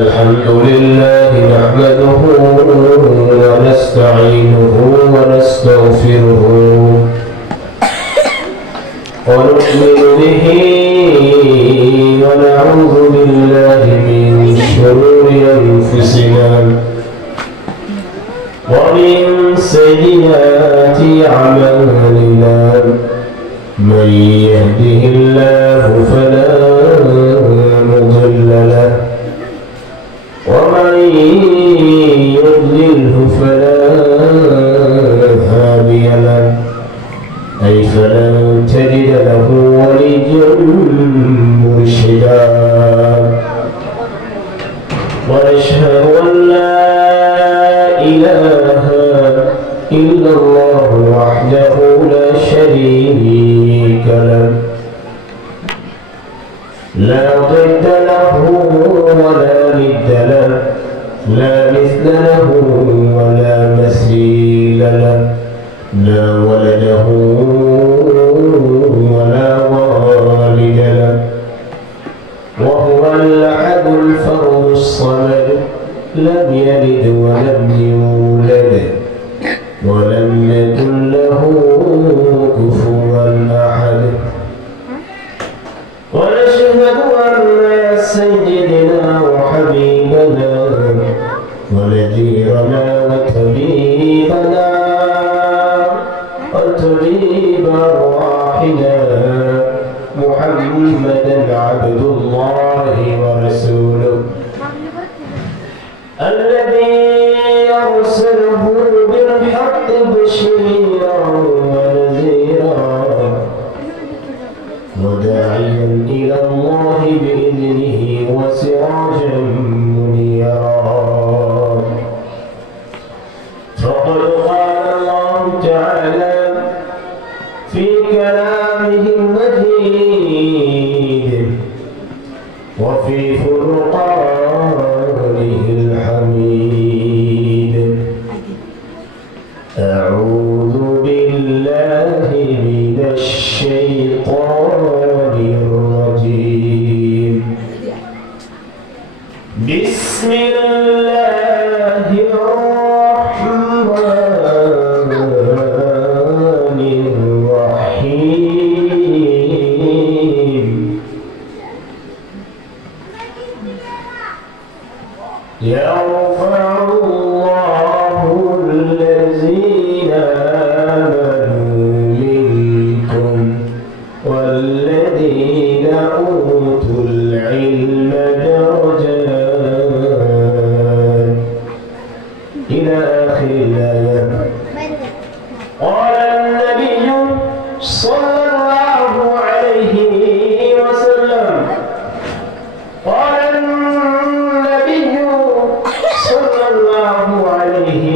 الحمد لله نحمده ونستعينه ونستغفره ونؤمن به ونعوذ بالله من شرور أنفسنا ومن سيئات أعمالنا من يهده الله فلا مضل له ومن يضلله فلا هادي له أي فلن تجد له وليا مرشدا ونشهد أن لا إله إلا الله وحده لا شريك له لا ضد له ولا ند له لا مثل له ولا مثيل له لا ولد له ولا والد له وهو الأحد الفرد الصمد لم يلد ولم يولد ولم يكن له كفوا أحد ونشهد أن سيدنا وحبيبنا ونذيرنا وطبيبنا وطبيب أرواحنا محمدا عبد الله ورسوله الذي أرسله بالحق بشيرا ونذيرا وداعيا إلى الله بإذنه وسراجا منيرا فقد قال الله تعالى في كلامه المجيد وفي فرقانه الحميد أعوذ بالله من الشيطان الرجيم بسم الله الرحمن الرحيم يرفع الله الذين آمنوا منكم والذين أوتوا العلم درجات إلى آخر الآية. قال النبي صلى الله عليه وسلم قال النبي صلى الله عليه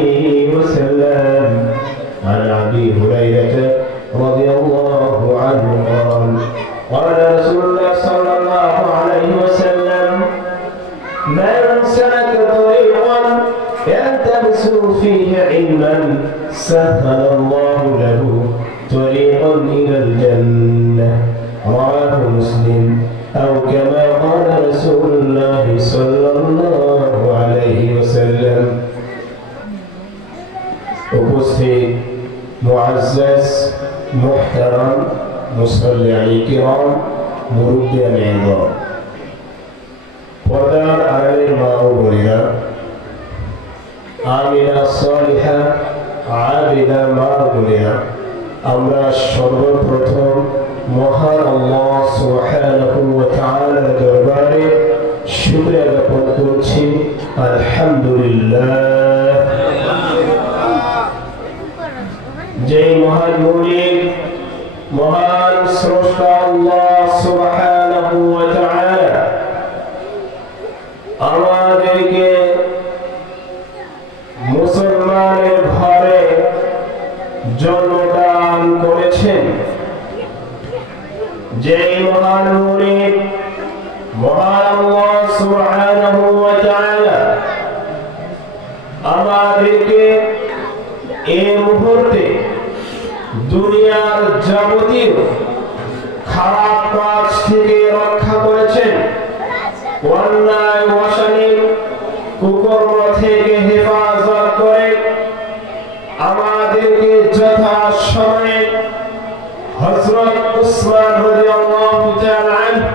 وسلم عن أبي هريرة رضي الله عنه قال قال رسول الله صلى الله عليه وسلم من سلك طريقا يلتمس فيه علما سهل الله له طريقا إلى الجنة رواه مسلم أو كما قال رسول الله صلى الله عليه وسلم. উপস্থিত মুআজ্জাজ মুহতারাম মুসল্লিয়ান কিরাম মুরব্বিয়ান ইনজার পর্দার আড়ালের মা ও বোনেরা আমিনা সালিহা আবিদা মা বোনেরা আমরা সর্বপ্রথম মহান আল্লাহ সুবহানাহু ওয়া তাআলার দরবারে শুকরিয়া জ্ঞাপন করছি আলহামদুলিল্লাহ। যে মহান মালিক মহান স্রষ্টা আল্লাহ সুবহানাহু ওয়া তাআলা আমাদেরকে মুসলমানের ঘরে জন্মদান করেছেন, যে মহান মালিক মহান আল্লাহ সুবহানাহু ওয়া তাআলা আমাদেরকে এই মুহূর্তে দুনিয়ার যাবতীয় খারাপ কাজ থেকে রক্ষা করেছেন, অন্যায় অশালীন কুকর্ম থেকে হেফাজত করে আমাদেরকে যথাসময়ে হযরত উসমান রাদিয়াল্লাহু তাআলা আনহু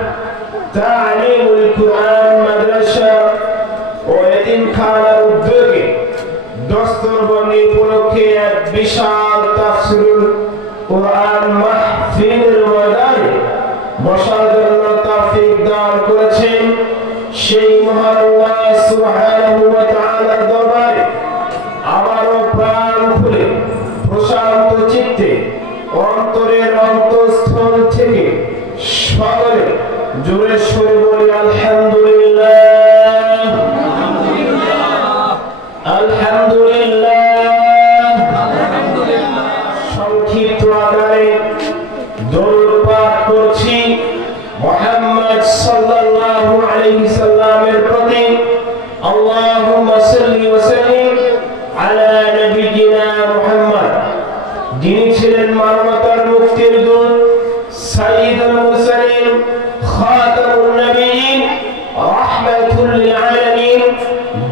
তালিমুল কুরআন মাদ্রাসা ও এতিমখানার উদ্যোগে দস্তরবন্দি উপলক্ষে এক বিশাল তাফসীরুল কুরআন মাহফিলের ময়দানে বসার জন্য তৌফিক দান করেছেন। সেই মহান আল্লাহ সুবহানাহু ওয়া তাআলার দরবারে আবারও প্রাণ খুলে প্রশান্ত চিত্তে অন্তরের অন্তঃস্থল থেকে সকলে জোরে সোরে বলি আলহামদুলিল্লাহ, আলহামদুলিল্লাহ, আলহামদুলিল্লাহ। সংক্ষিপ্ত আকারে দরুদ পাঠ করছি মুহাম্মদ সাল্লাল্লাহু আলাইহি সাল্লামের প্রতি। আল্লাহুম্মা সাল্লি ওয়া সাল্লিম আলা নবিয়িনা মুহাম্মদ, যিনি ছিলেন মানবতার মুক্তির দূত, সাইয়্যিদুল মুরসালিন, খাতামুন নবিয়্যিন, রাহমাতুল লিল আলামিন,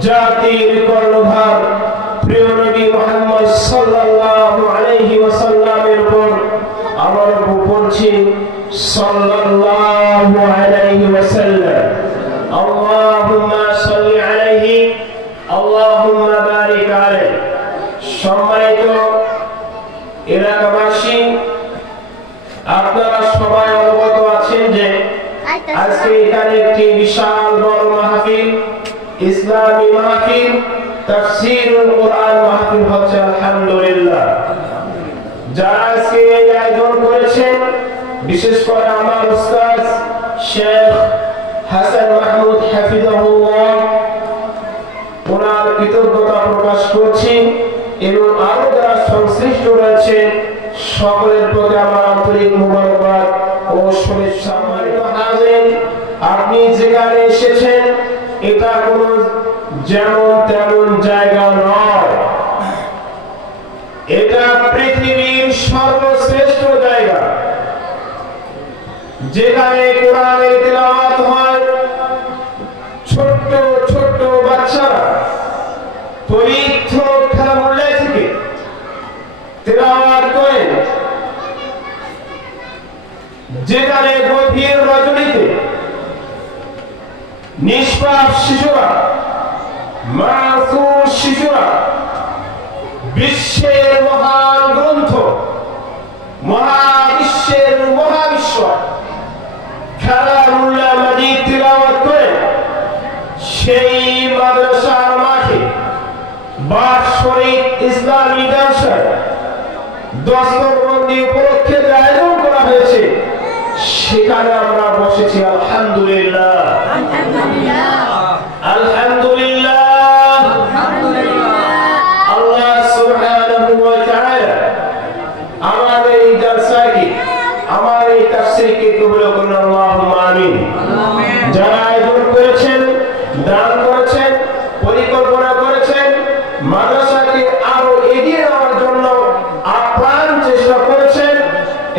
জাতির কর্ণধার প্রিয় নবী মুহাম্মদ সাল্লাল্লাহু আলাইহি ওয়াসাল্লামের উপর আমার পড়ছি সাল্লাল্লাহু আলাইহি ওয়াসাল্লাম। আল্লাহুম্মা সাল্লি আলাইহি, আল্লাহুম্মা বারিক আলাইহি। সম্মানিত এলাকাবাসী, আপনারা সবাই অবগত আছেন যে আজকে এখানে একটি বিশাল বড় মাহফিল, ইসলামী মাহফিল, তাফসীরুল কুরআন মাহফিল হচ্ছে। আলহামদুলিল্লাহ, যারা আজকে এই আয়োজন করেছেন, বিশেষ করে আমার উস্তাদ শেখ হাসান মাহমুদ হাফিজাহুল্লাহ, ওনার কৃতজ্ঞতা প্রকাশ করছি এবং আরো যারা সংশ্লিষ্ট রয়েছে সকলের প্রতি আমার আন্তরিক মোবারকবাদ ও শুভেচ্ছা। হাজির, আপনি যেখানে এসেছেন এটা কোনো যেমন তেমন জায়গা নয়, এটা পৃথিবীর সর্বশ্রেষ্ঠ জায়গা, যেখানে কোরআনের তিলাওয়াত হয়। ছোট্ট ছোট্ট বাচ্চারা পবিত্র কালামুল্লাহ থেকে তিলাওয়াত করেন, যেখানে গভীর রজনীতে নিষ্পাপ শিশুরা, মাসুম শিশুরা বিশ্বের মহান গ্রন্থ, মহাবিশ্বের মহাবিশ্ব কালামুল্লাহ মাজিদ তিলাওয়াত করে সেই মাদ্রাসার মাঠে বাৎসরিক ইসলামী জালসায় দস্তরবন্দি উপলক্ষে আয়োজন করা হয়েছে, সেখানে আমরা বসেছি। আলহামদুলিল্লাহ, আলহামদুলিল্লাহ, আল্লাহ সুবহানাহু ওয়া তাআলা আমাদের এই জালসাকে, আমার এই তাফসীরকে কবুল করুন। আল্লাহুম্মা আমিন। যারা আয়োজন করেছেন, দান করেছেন, পরিকল্পনা করেছেন, মাদ্রাসাকে আরো এগিয়ে নেওয়ার জন্য আপ্রাণ চেষ্টা করেছেন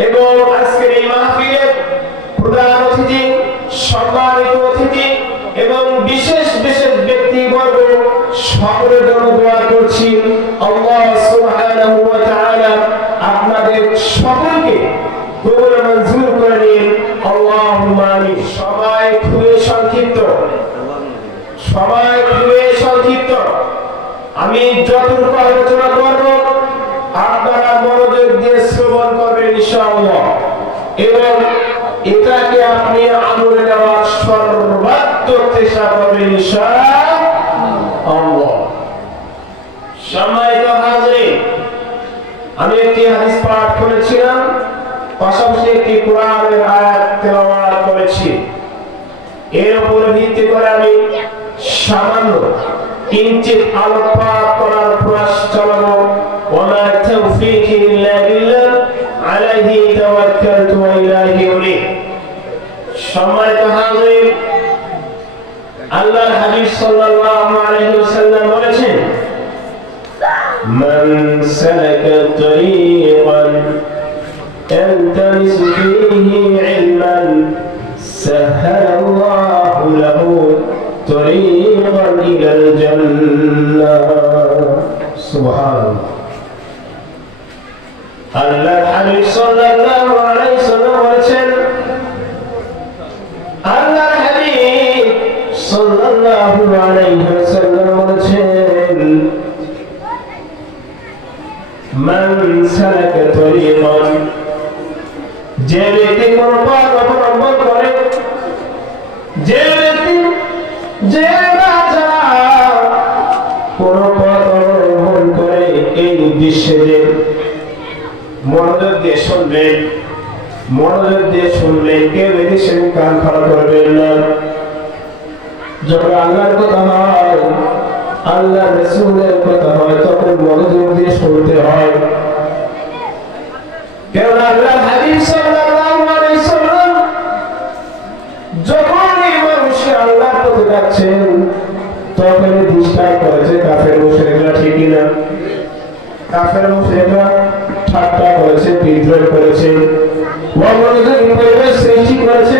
এবং আজকের এই মাহফিলের প্রধান অতিথি, সম্মানিত অতিথি এবং বিশেষ বিশেষ ব্যক্তিবর্গ সকলের জন্য দোয়া করছি। আল্লাহ সুবহানাহু ওয়া তাআলা আপনাদের সকলকে কবুল মঞ্জুর করে নিন। আল্লাহুম্মা আমিন। সবাই খুবই সংক্ষিপ্ত, সবাই খুবই সংক্ষিপ্ত। আমি যতটুকু আলোচনা করব আপনারা মনোযোগ দিয়ে শ্রবণ করবেন ইনশাআল্লাহ, এবং এটাকে আপনি আমলে নেওয়ার সর্বাত্মক চেষ্টা করবেন ইনশাআল্লাহ। সম্মানিত হাজির, আমি একটি হাদিস পাঠ করেছিলাম, পাশাপাশি একটি কোরআনের আয়াত তেলাওয়াত করেছি। এর উপর ভিত্তি করে আমি সামান্য কিঞ্চিত আলোকপাত করার প্রয়াস চালাবো। ওয়া তাওফীকি ইল্লা বিল্লাহ, আলাইহি তাওয়াক্কালতু ওয়া ইলাইহি উনীব। সম্মানিত হাজির, আল্লাহর হাবিব সাল্লাল্লাহু আলাইহি ওয়াসাল্লাম বলেছেন, মান সালাকা তরিকান يلتمس فيه علما سهل الله له طريقا إلى الجنة سبحان الله আল্লাহর হাবিব সাল্লাল্লাহু আলাইহি ওয়াসাল্লাম বলেছেন আল্লাহর হাবিব সাল্লাল্লাহু আলাইহি ওয়াসাল্লাম বলেছেন মান সালাকা তরিকান যে ব্যক্তি কোন পথ অবলম্বন করে যে ব্যক্তি যে রাজা কোন পথ অবলম্বন করে এই উদ্দেশ্যে যে মনোযোগ দিয়ে শুনবেন কেউ এদিকে কান খাড়া করবেন না যখন আল্লাহর কথা হয় আল্লাহ রাসূলের কথা হয় তখন মনোযোগ দিয়ে শুনতে হয় কেন আল্লাহর হাবিব সাল্লাল্লাহু আলাইহি ওয়াসাল্লাম যখন এই মানুষ আল্লাহর পথে যাচ্ছেন তখন ডিস্টার্ব করেছে কাফের মুশরিকরা ঠিক না কাফের মুশরিকরা ঠাট্টা করেছে বিদ্রোহ করেছে অমনোযোগী পরিবেশ সৃষ্টি করেছে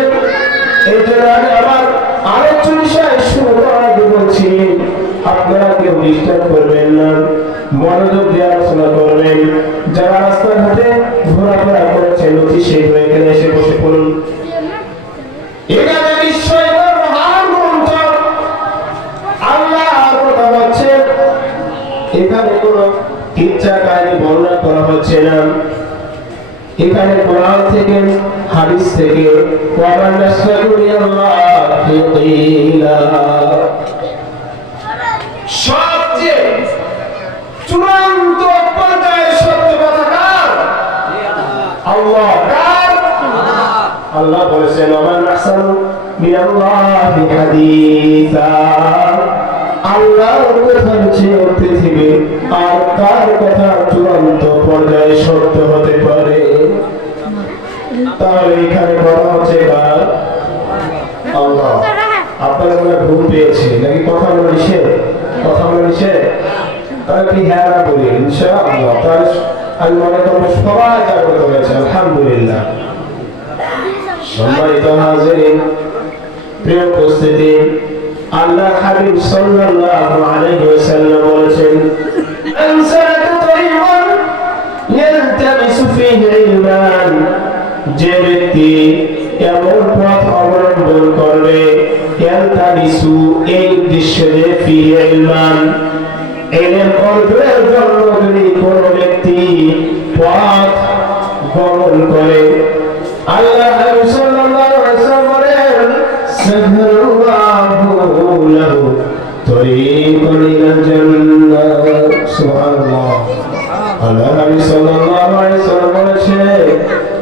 এই জন্য আবার আরেকটু বিষয় শুরু করার আগে বলছি আপনারা কেউ ডিস্টার্ব করবেন না মনোযোগ দিয়ে আলোচনা করবেন যারা রাস্তাঘাটে ঘোরাফেরা করেছেন অতি শীঘ্র এখানে এসে বসে পড়ুন এখানে নিশ্চয়ই মহান গ্রন্থ আল্লাহর কথা হচ্ছে এখানে কোনো কিচ্ছা কাহিনী বর্ণনা করা হচ্ছে না এখানে কোরআন থেকে হাদিস থেকে ওয়ামান নাসরুল্লাহি কিলা সবচেয়ে চূড়ান্ত পর্যায়ে সত্য কথা কার আল্লাহ কার আল্লাহ বলেছেন ওয়ামান আহসানু মিনাল্লাহি হাদিসা আল্লাহর কথা হচ্ছে পৃথিবী আর কার কথা চূড়ান্ত পর্যায়ে সত্য হতে পারে তাহলে এখানে কথা হচ্ছে আল্লাহ আপনারা মনে ভুল পেয়েছে নাকি কথা বলে নিষেধ তাহলে কি হ্যাঁ না বলি ইনশাআল্লাহ তাহলে আমি মনে করবো সবাই জাগ্রত হয়েছে আলহামদুলিল্লাহ সম্মানিত হাজিরিন প্রিয় উপস্থিতি আল্লাহ হাবিব সাল্লাল্লাহু আলাইহি ওয়াসাল্লাম বলেছেন আনসারাতু তরিকান ইয়ালতামিসু ফীহি ইলমান যে ব্যক্তি এমন পথ অবলম্বন করবে ইয়ালতামিসু এই উদ্দেশ্যে যে ফীহি ইলমান ইলম অর্জনের জন্য যদি কোনো ব্যক্তি পথ গমন করে আল্লাহ হাবিব সাল্লাল্লাহু আলাইহি ওয়াসাল্লাম বলেন সাল্লাল্লাহু লাহু তরিকান ইলাল জান্নাহ সুবহানাল্লাহ আল্লাহ হাবিব সাল্লাল্লাহু আলাইহি ওয়াসাল্লাম বলেছেন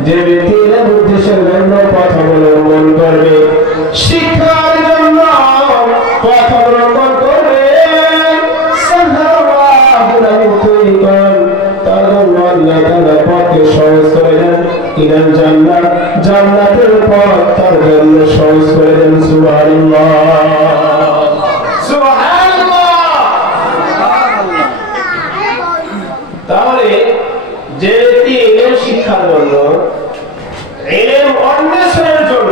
যে ব্যক্তি এই উদ্দেশ্যের জন্য পথ অবলম্বন করবে শিক্ষার জন্য পথ অবলম্বন করবে সাল্লাল্লাহু লাহু তরিকান তার জন্য আল্লাহ তাআলা পথকে সহজ করে দেন ইলাল জান্নাহ জান্নাতের পথ তার জন্য সহজ করে দেন সুবহানাল্লাহ সুবহানাল্লাহ তাহলে যে ব্যক্তি ইলম শিক্ষার জন্য ইলম অন্বেষণের জন্য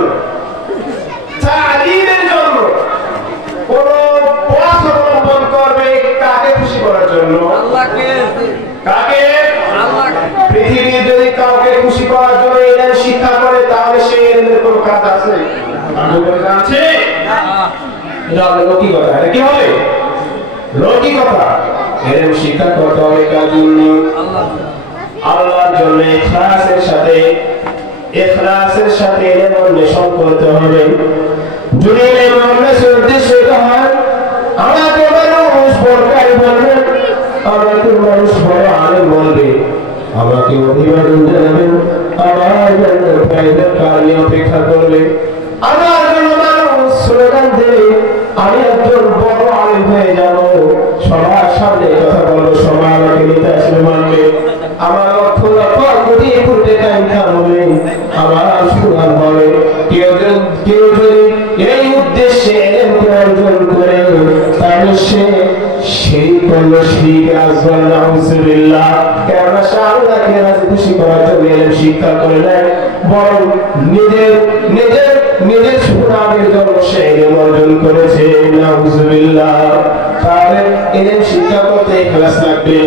তালিমের জন্য কোন পথ অবলম্বন করবে কাকে খুশি করার জন্য আল্লাহকে কাকে আল্লাহকে পৃথিবীর যদি কাউকে খুশি করার জন্য ইলম শিক্ষা করে তাহলে সেই ইলমের কোনো কাজ আছে আছে না এটা লৌকিকতা এটা কি হবে লৌকিকতা ইলম শিক্ষা করতে হবে কার জন্য আল্লাহর জন্য ইখলাসের সাথে ইলম অন্বেষণ করতে হবে যদি ইলম অন্বেষণের উদ্দেশ্য হয় আমাকে মানুষ বড়কারী বলবে আমাকে মানুষ বড় আলেম বলবে আমাকে অভিবাদন জানাবেন আমার জন্য প্রাইভেট কার নিয়ে অপেক্ষা করবে আমার জন্য মানুষ স্লোগান দেবে আমি একজন বড় আলেম হয়ে যাব সবার সামনে কথা বলবো সবাই আমাকে নিতে আসবে মানবে আমার লক্ষ লক্ষ কোটি কোটি টাকা ইনকাম হবে আমার সুনাম হবে কেউ যদি এই উদ্দেশ্যে ইলম অর্জন করে তাহলে সেই করলো শিরক আসগর নাউযুবিল্লাহ কেননা সে আল্লাহকে রাজি খুশি করার জন্য ইলম শিক্ষা করে নেয় বরং নিজের সুনামের জন্য সে ইলম অর্জন করেছে নাউযুবিল্লাহ মধ্যে ইখলাস লাগবে।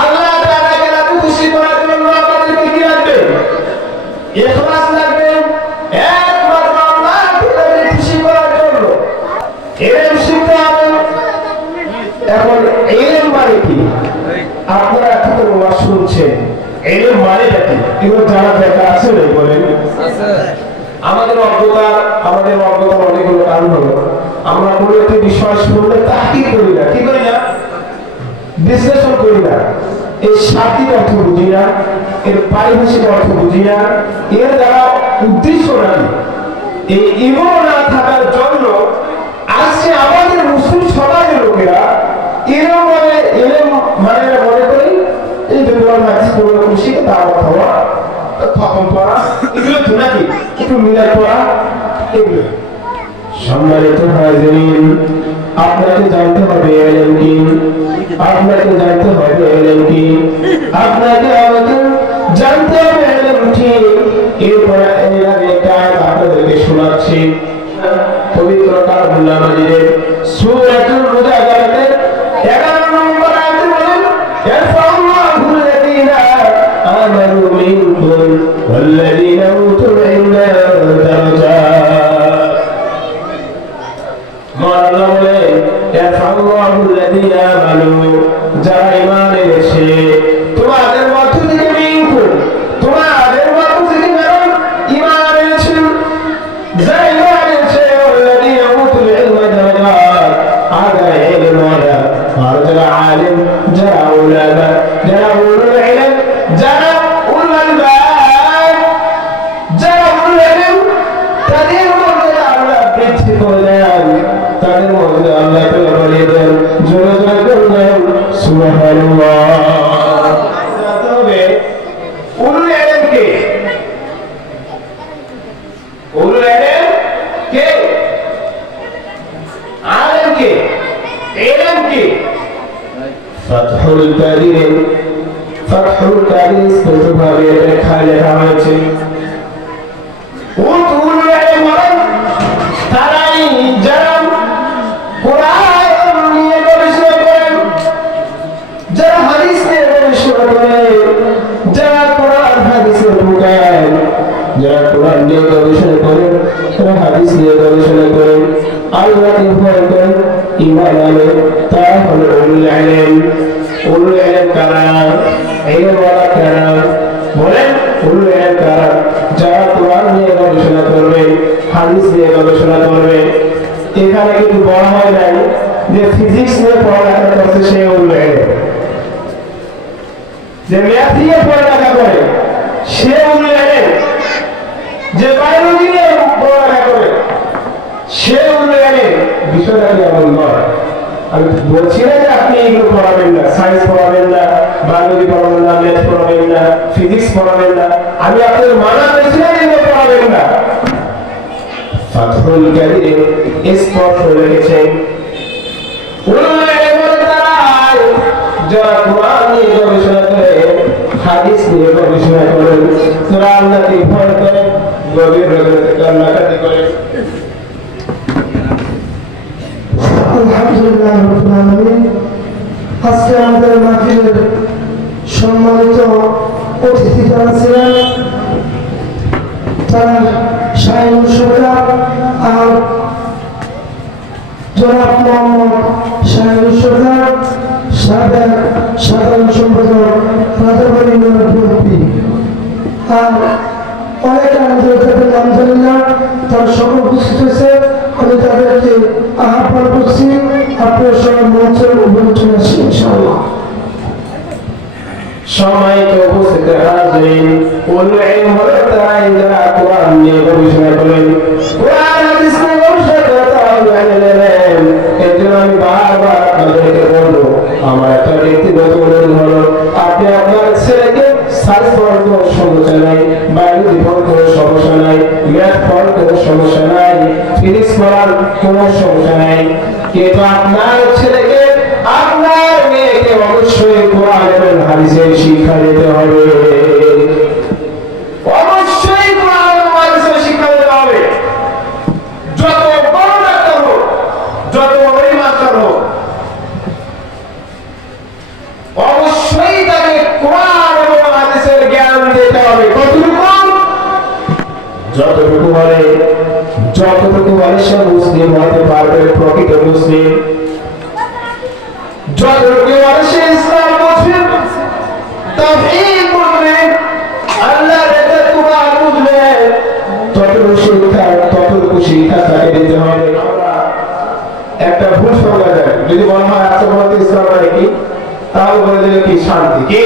আল্লাহ তাআলাকে রাজি খুশি করার জন্য আমাদেরকে কি লাগবে? ইখলাস লাগবে। একমাত্র আল্লাহকে রাজি খুশি করার জন্য ইলম শিখতে হবে। এখন ইলম মানে কি? আপনারা এতক্ষণ ওয়াজ শুনছেন, ইলম মানে কি? এগুলো জানা দরকার আছে না? বলেন আছে। আমাদের অজ্ঞতার অনেকগুলো কারণ হলো আমরা কোনো একটি বিষয় শুনলে তাহকিক করি না, কি করি না? বিশ্লেষণ করি না। এর শাব্দিক অর্থ বুঝি না, এর পারিভাষিক অর্থ বুঝি না, এর দ্বারা উদ্দেশ্য নাকি। এই ইমান না থাকার জন্য আজকে আমাদের মুসলিম সমাজের লোকেরা ইলম মানে মনে করি এই যে কোরআন হাদিস পড়ে খুশি দাওয়াত হওয়া, খতম করা, এগুলো তো নাকি একটু মিলাদ করা, এগুলো। সম্মানিত হাজিরিন, আপনাকে জানতে হবে ইলম কি, আপনাকে জানতে হবে ইলম কি, আপনাকে আমাকে জানতে হবে ইলম কি। এরপরে এর আগে একটা আয়াত আপনাদেরকে শোনাচ্ছি পবিত্র কালামুল্লাহ মাজিদের সূরাতুল মুজাদালাতে 11 নম্বর আয়াতে বলেন, ইয়ারফাউল্লাহু আল্লাযীনা আমানু মিনকুম ওয়াল্লাযীনা উতুল ইলমা দারাজাত। আল্লাহ বলেন, ইয়ারফাউল্লাহু আল্লাযীনা আমানু, যারা ঈমান এনেছে তোমাদের মধ্য থেকে, মিনকুম তোমাদের মধ্য থেকে যারা ঈমান এনেছে, যারা ঈমান এনেছে, ওয়াল্লাযীনা উতুল ইলমা দারাজাত, আর ইলম ওয়ালা, আর যারা আলিম, যারা উলামা, যারা উলুল ইলম, যারা উলুল আলবাব, যারা উলুল ইলম, তাদের মধ্যে আল্লাহ বৃদ্ধি করে দেন, তাদের মধ্যে আল্লাহ তাআলা বাড়িয়ে দেন। জোরে জোরে বলবেন সুবহানাল্লাহ। তবে উলুল ইলম কে? উলুল ইলম কে? আলেম কে? ইলম কে? ফাতহুল কাদির, ফাতহুল কাদির স্পষ্টভাবে লেখা হয়েছে উলুল ইলম মানে তারাই যারা কোরআন নিয়ে গবেষণা করেন, যারা হাদিস নিয়ে গবেষণা করেন, যারা কোরআন হাদিসে ঢুকান, যারা কোরআন নিয়ে গবেষণা করেন, যারা হাদিস নিয়ে গবেষণা করেন, আল্লাহকে ভয় করেন, ঈমান আনে, তারা হলো উলুল ইলম। উলুল ইলম কারা? ইলম ওয়ালা কারা? বলেন উলুল ইলম কারা? যারা কোরআন নিয়ে গবেষণা করবে, হাদিস নিয়ে গবেষণা করবে। এখানে কিন্তু বলা হয় নাই যে ফিজিক্স নিয়ে পড়ালেখা করছে সে উলুল ইলম, যে ম্যাথ নিয়ে পড়ালেখা করে সে উলুল ইলম, যে বায়োলজি নিয়ে পড়ালেখা করে সে উলুল ইলম। বিষয়টা এমন নয়। আমি বলছি না যে আপনি এগুলো পড়াবেন না, সায়েন্স পড়াবেন না, বায়োলজি পড়াবেন না, ম্যাথ পড়াবেন না, ফিজিক্স পড়াবেন না। আমি আপনাদের মানা করছি না এগুলো পড়াবেন না। ফাতহুল কাদির স্পষ্ট রেখেছে উলুল ইলমের তারাই যারা কোরআন নিয়ে গবেষণা করে, হাদিস নিয়ে গবেষণা করে, যারা আল্লাহকে ভয় করে, গভীর হৃদয় থেকে আল্লাহকে করে। আলহামদুলিল্লাহ রাব্বিল আলামিন। আজকে আমাদের মাহফিলের সম্মানিত অতিথি যারা ছিলেন, তারা শাহিনুর সরকার আর জনাব মোহাম্মদ শাহিনুর সরকার, সাবেক সাধারণ সম্পাদক রাজাবাড়ি বিএনপি, আর অনেক আমাদের তাদের নাম জানি না, তার সকল উপস্থিত হয়েছে। আমি তাদেরকে আহ্বান করছি, আপনার সবার মঞ্চের উপরে চলে আসি ইনশাআল্লাহ। সম্মানিত উপস্থিত হাজিরিন, উলুল ইলম হলো তারাই যারা কোরআন নিয়ে গবেষণা করেন, কোরআন হাদিস নিয়ে গবেষণা করে তারা উলুল ইলম। এর জন্য আমি বারবার আপনাদেরকে বলবো, আমার একটা ব্যক্তিগত অনুরোধ হলো, আপনি আপনার ছেলেকে সায়েন্স পড়ার কোনো সমস্যা নাই, বায়োলজি পড়ার কোনো সমস্যা নাই, ম্যাথ পড়ার কোনো সমস্যা নাই, ফিজিক্স পড়ার কোনো সমস্যা নাই, কিন্তু আপনার ছেলেকে, আপনার মেয়েকে অবশ্যই কোরআন এবং হাদিসের শিক্ষা দিতে হবে। অবশ্যই কোরআন এবং হাদিসের শিক্ষা দিতে হবে। যত বড় ডাক্তার হোক, যত বড় মাস্টার হোক, তাহলে সে মুসলিম হতে পারবে, প্রকৃত মুসলিম। যতটুকু সে ইসলাম বুঝবে, তাওহীদ বুঝবে, আল্লাহর একাত্মতা বুঝবে, ততটুকু শিক্ষা তাকে দিতে হবে। আমরা একটা ভুল সংজ্ঞা দেয়, যদি বলা হয় আত্মঘাতী ইসলাম মানে কি, তাহলে বলে দেবে কি শান্তি, কি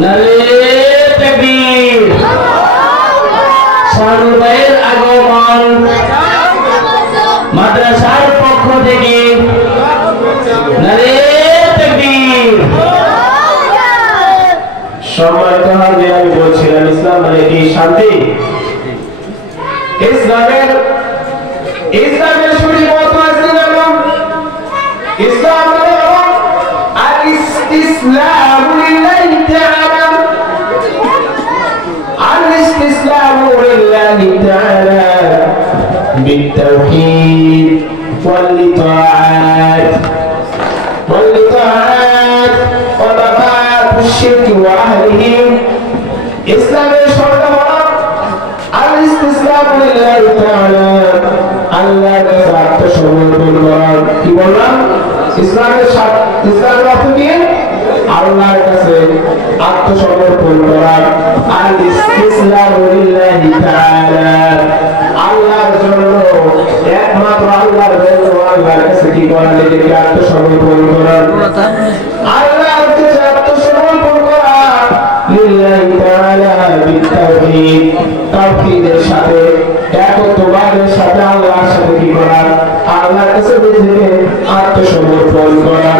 নারে তাকবীর, সানুবাইয়ের আগমন মাদ্রাসার পক্ষ থেকে নারে তাকবীর। সম্মানিত হাজির, আমি বলছিলাম ইসলাম মানে কি শান্তি। ইসলামের শুরু কত আছে জানো? ইসলাম হলো আল-ইসতিসলামু লিল্লাহি তাআলা, আল-ইসতিসলামু লিল্লাহি তাআলা বিত-তাওহীদ ওয়াল-ইতাআত ওয়া বারাআতু শিরকি ওয়া আহলিহি। ইসলামের সংজ্ঞা হলো আল-ইসতিসলামু লিল্লাহি তাআলা, আল্লাহর কাছে আত্মসমর্পণ করা। কি বললাম? ইসলামের অর্থ কি? আল্লাহর কাছে আত্মসমর্পণ করা। আল-ইসতিসলামু লিল্লাহি তাআলা, আল্লাহর জন্য, একমাত্র আল্লাহর জন্য আল্লাহর কাছে কি করা? নিজেকে আত্মসমর্পণ করা, আল্লাহর কাছে আত্মসমর্পণ করা। লিল্লাহি তাআলা বিত-তাওহীদ, তাওহীদের সাথে, একত্ববাদের সাথে আল্লাহর সাথে কি করা? আল্লাহর কাছে নিজেকে আত্মসমর্পণ করা।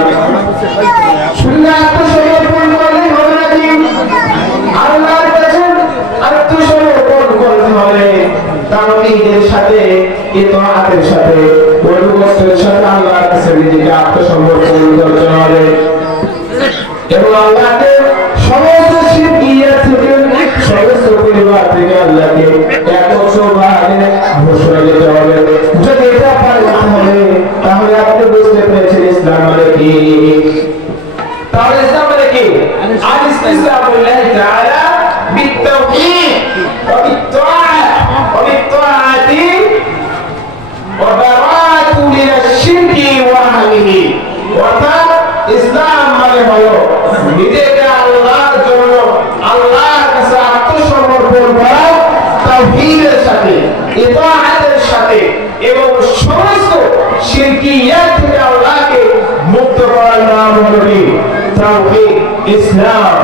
শুধু আত্মসমর্পণ করলেই হবে নাকি? আল্লাহর কাছে আত্মসমর্পণ করতে হবে, তাওহীদের সাথে, ইতাআতের সাথে, অনুগত্যের সাথে আল্লাহর কাছে নিজেকে আত্মসমর্পণ করতে হবে এবং আল্লাহকে সমস্ত শিরকিয়াত থেকে, সমস্ত পরিবার থেকে আল্লাহকে একত্ববাদে ঘোষণা দিতে হবে। যদি এটা পারেন তাহলে আপনি বুঝতে পেরেছেন ইসলাম মানে কি। তাহলে ইসলাম মানে কি? আল-ইসতিসলামু লিল্লাহি তাআলা বিত-তাওহীদ ওয়া বিত-তাআতি ওয়া বারাআতু মিনাশ-শিরকি ওয়া আহলিহি। অর্থাৎ ইসলাম মানে হলো নিজেকে আল্লাহর জন্য, আল্লাহর কাছে আত্মসমর্পণ করা, তাওহীদের সাথে, ইতাআতের সাথে এবং সমস্ত শিরকিয়াত থেকে আল্লাহকে মুক্ত করার নাম হলো তাওহীদ, ইসলাম।